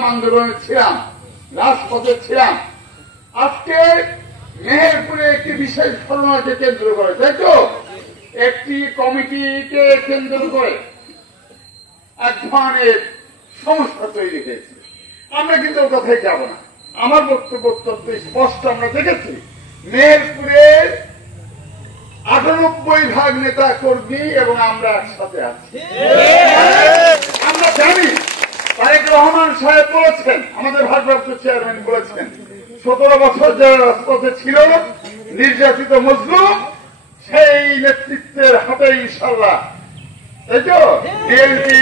ছিলাম, আন্দোলনে ছিলাম, রাজপথে ছিলাম। আজকে মেহেরপুরে একটি বিশেষ ঘটনাকে কেন্দ্র করে, তাই তো, একটি কমিটিকে কেন্দ্র করে এক ধরনের সমস্যা তৈরি হয়েছে। আমরা কিন্তু ও কথায় যাব না। আমার বক্তব্য অত্যন্ত স্পষ্ট। আমরা দেখেছি মেহেরপুরের 98% নেতা কর্মী এবং আমরা একসাথে আছি। আমরা জানি তারেক রহমান সাহেব বলেছেন, আমাদের ভারপ্রাপ্ত চেয়ারম্যান বলেছেন, 17 বছর যারা রাজপথে ছিল নির্যাতিত মজলুম, সেই নেতৃত্বের হাতে ইনশাল্লাহ, তাই তো, বিএনপি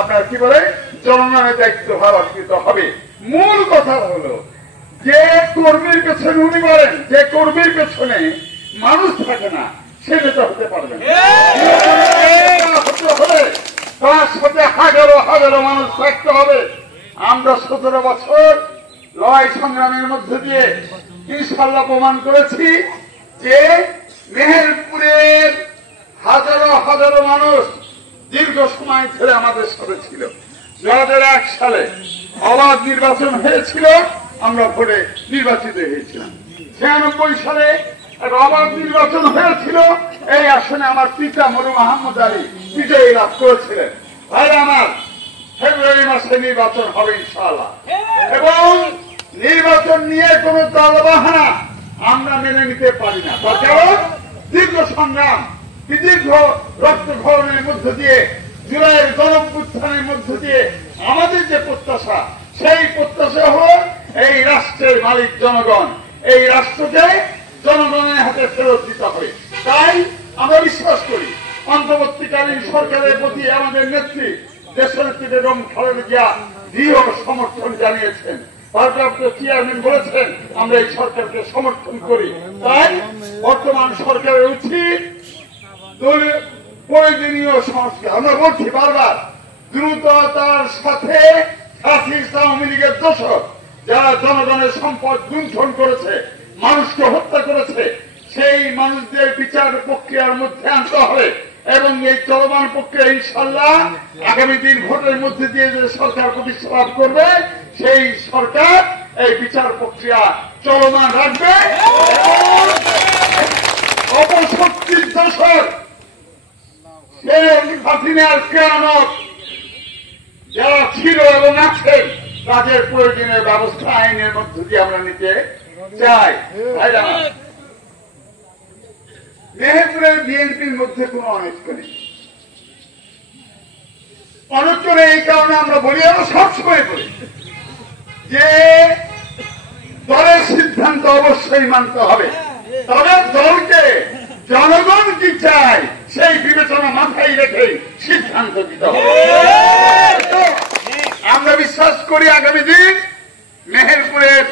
আপনার কি বলে জনগণের দায়িত্ব অর্পিত হবে। মূল কথা হলো যে কর্মীর পেছনে, উনি বলেন যে কর্মীর পেছনে মানুষ থাকে না, সে নেতা হতে পারবে না। তার সাথে হাজারো হাজারো মানুষ থাকতে হবে। আমরা 17 বছর লড়াই সংগ্রামের মধ্যে দিয়ে ইনশাল্লাহ প্রমাণ করেছি যে মেহেরপুরের হাজারো হাজারো মানুষ দীর্ঘ সময় ধরে আমাদের সাথে ছিল। 2001 সালে অবাধ নির্বাচন হয়েছিল, আমরা ভোটে নির্বাচিত হয়েছিলাম। 96 সালে একটা অবাধ নির্বাচন হয়েছিল, এই আসনে আমার পিতা মরু মাহমুদ আলী বিজয়ী লাভ করেছিলেন। ভাই আমার, ফেব্রুয়ারি মাসে নির্বাচন হবে ইনশাআল্লাহ, এবং নির্বাচন নিয়ে কোন দলবাহানা আমরা মেনে নিতে পারি না। তার কারণ দীর্ঘ সংগ্রাম, দীর্ঘ রক্তক্ষরণের মধ্য দিয়ে, জুলাইয়ের গণঅভ্যুত্থানের মধ্য দিয়ে আমাদের যে প্রত্যাশা, সেই প্রত্যাশা হল এই রাষ্ট্রের মালিক জনগণ, এই রাষ্ট্রকে জনগণের হাতে ফেরত দিতে হবে। তাই আমরা বিশ্বাস করি অন্তর্বর্তীকালীন সরকারের প্রতি আমাদের নেত্রী দেশনেত্রী বেগম খালেদা জিয়া দৃঢ় সমর্থন জানিয়েছেন। ভারপ্রাপ্ত চেয়ারম্যান বলেছেন আমরা এই সরকারকে সমর্থন করি। তাই বর্তমান সরকারের উচিত প্রয়োজনীয় সংস্কার, আমরা বলছি বারবার, দ্রুততার সাথে ফ্যাসিস্ট আওয়ামী লীগের দোষর যারা জনগণের সম্পদ লুণ্ঠন করেছে, মানুষকে হত্যা করেছে, সেই মানুষদের বিচার প্রক্রিয়ার মধ্যে আনতে হবে। এবং এই চলমান প্রক্রিয়া ইনশাল্লাহ আগামী দিন ভোটের মধ্যে দিয়ে যে সরকার প্রতিষ্ঠা লাভ করবে, সেই সরকার এই বিচার প্রক্রিয়া চলমান রাখবে। অপশক্তির দোষর হাসিনার কেয়ামত যারা ছিল এবং আছেন, তাদের প্রয়োজনীয় ব্যবস্থা আইনের মধ্য দিয়ে আমরা নিতে চাই। মেহেরপুরের বিএনপির মধ্যে কোন অনৈক্য নেই। অনৈক্য নেই এই কারণে আমরা বলি, আমরা সবসময় বলি যে দলের সিদ্ধান্ত অবশ্যই মানতে হবে, তবে দলকে জনগণ কি চায় সেই বিবেচনা মাথায় রেখে সিদ্ধান্ত দিতে হবে। আমরা বিশ্বাস করি আগামী দিন মেহেরপুরের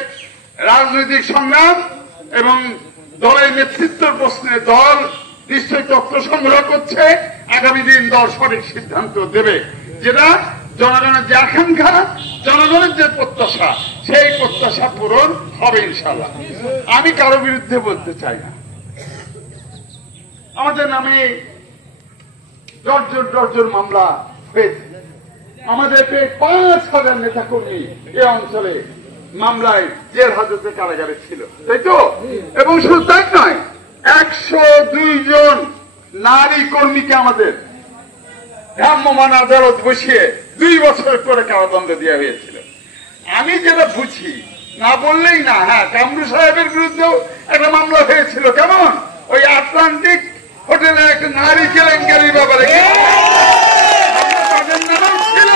রাজনৈতিক সংগ্রাম এবং দলের নেতৃত্বের প্রশ্নে দল নিশ্চয়ই তথ্য সংগ্রহ করছে। আগামী দিন দল সঠিক সিদ্ধান্ত দেবে, যেটা জনগণের যে আকাঙ্ক্ষা, জনগণের যে প্রত্যাশা, সেই প্রত্যাশা পূরণ হবে ইনশাল্লাহ। আমি কারো বিরুদ্ধে বলতে চাই না। আমাদের নামে ডর্জন মামলা হয়েছে, আমাদের 5,000 নেতা কর্মী এ অঞ্চলে মামলায় জেল হাজতে কারাগারে ছিল, তাই তো। এবং শুধু তাই নয়, 102 জন নারী কর্মীকে আমাদের ভ্রাম্যমাণ আদালত বসিয়ে 2 বছর করে কারাদণ্ড দেওয়া হয়েছিল। আমি যেটা বুঝি, না বললেই না, হ্যাঁ, কামরু সাহেবের বিরুদ্ধেও একটা মামলা হয়েছিল। কেমন? ওই আটলান্টিক হোটেলে একটা নারী কেলেঙ্কারির ব্যাপারে তাদের নাম ছিল।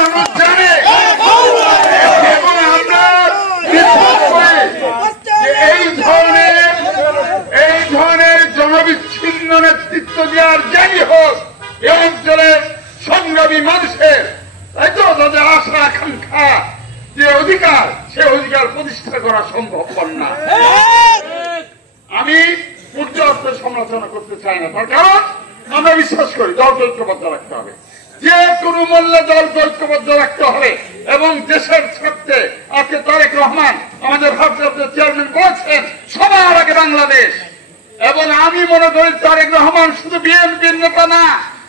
মানুষ জানে এবং আমরা এই ধরনের জনবিচ্ছিন্ন নেতৃত্ব দেওয়ার যাই হোক, এই অঞ্চলের সংগ্রামী মানুষের, তাই তো, তাদের আশা আকাঙ্ক্ষা যে অধিকার, সে অধিকার প্রতিষ্ঠা করা সম্ভব না। আমি পর্যাপ্ত সমালোচনা করতে চাই না, তার কারণ আমরা বিশ্বাস করি দলকে ঐক্যবদ্ধ রাখতে হবে, যে কোনো মূল্যে দলকে ঐক্যবদ্ধ রাখতে হবে। এবং দেশের স্বার্থে আজকে তারেক রহমান আমাদের ভারপ্রাপ্ত চেয়ারম্যান বলছেন সবার আগে বাংলাদেশ। এবং আমি মনে করি তারেক রহমান শুধু বিএনপির নেতা না,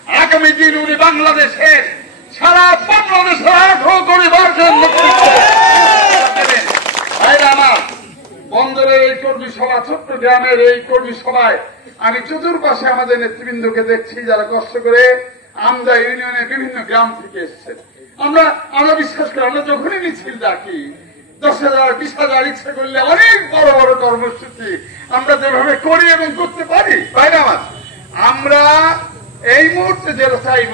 আগামী দিন উনি বাংলাদেশের সারা বাংলাদেশের 18 কোটি মানুষের নেতৃত্ব দেবেন। ভাইরা আমার, বন্দরের এই কর্মী সভা, চট্টগ্রামের এই কর্মী সভায় আমি চতুর্পাশে আমাদের নেতৃবৃন্দকে দেখছি যারা কষ্ট করে আমদা ইউনিয়নের বিভিন্ন গ্রাম থেকে এসেছেন। আমরা বিশ্বাস করি, আমরা যখনই মিছিল ডাকি 10,000 20,000 ইচ্ছা করলে অনেক বড় বড় কর্মসূচি আমরা যেভাবে করি এবং করতে পারি। ভাইরা আমার, আমরা এই মুহূর্তে যেটা চাইব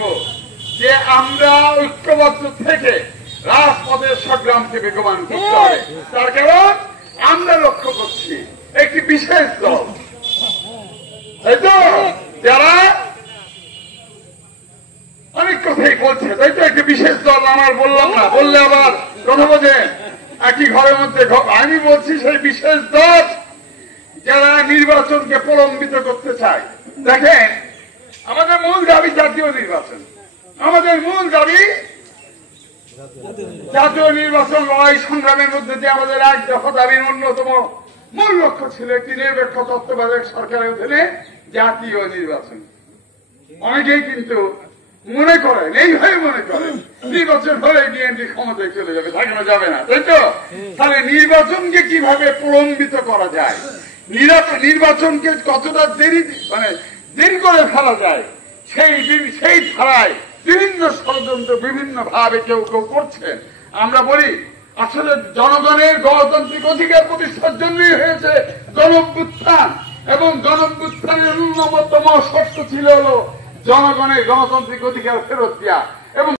যে আমরা ঐক্যবদ্ধ থেকে রাজপথের সংগ্রামকে বেগবান করতে হবে। তার কারণ আমরা লক্ষ্য করছি একটি বিশেষ দল, তাই তো, যারা অনেক কথাই বলছে, তাই তো, একটি বিশেষ দল। আমার বললাম না, বললে আবার কথা বোঝেন, একই ঘরের মধ্যে আমি বলছি সেই বিশেষ দল যারা নির্বাচনকে প্রলম্বিত করতে চায়। দেখেন, আমাদের মূল দাবি জাতীয় নির্বাচন, আমাদের মূল দাবি জাতীয় নির্বাচন। লড়াই সংগ্রামের মধ্যে দিয়ে আমাদের এক দফা দাবির অন্যতম মূল লক্ষ্য ছিল একটি নিরপেক্ষ তত্ত্বাবধায়ক সরকারের অধীনে জাতীয় নির্বাচন। অনেকেই কিন্তু মনে করেন, এইভাবে মনে করেন নির্বাচন হলে বিএনপি ক্ষমতায় চলে যাবে, থাকানো যাবে না, তাই তো। তাহলে নির্বাচনকে কিভাবে প্রলম্বিত করা যায়, নির্বাচনকে কতটা দেরি করে ফেলা যায়, সেই ধারায় বিভিন্ন ষড়যন্ত্র বিভিন্ন ভাবে কেউ কেউ করছেন। আমরা বলি আসলে জনগণের গণতান্ত্রিক অধিকার প্রতিষ্ঠার জন্যই হয়েছে গণঅভ্যুত্থান, এবং গণঅভ্যুত্থানের ন্যূনতম শর্ত ছিল হলো জনগণের গণতান্ত্রিক অধিকার ফেরত দেওয়া।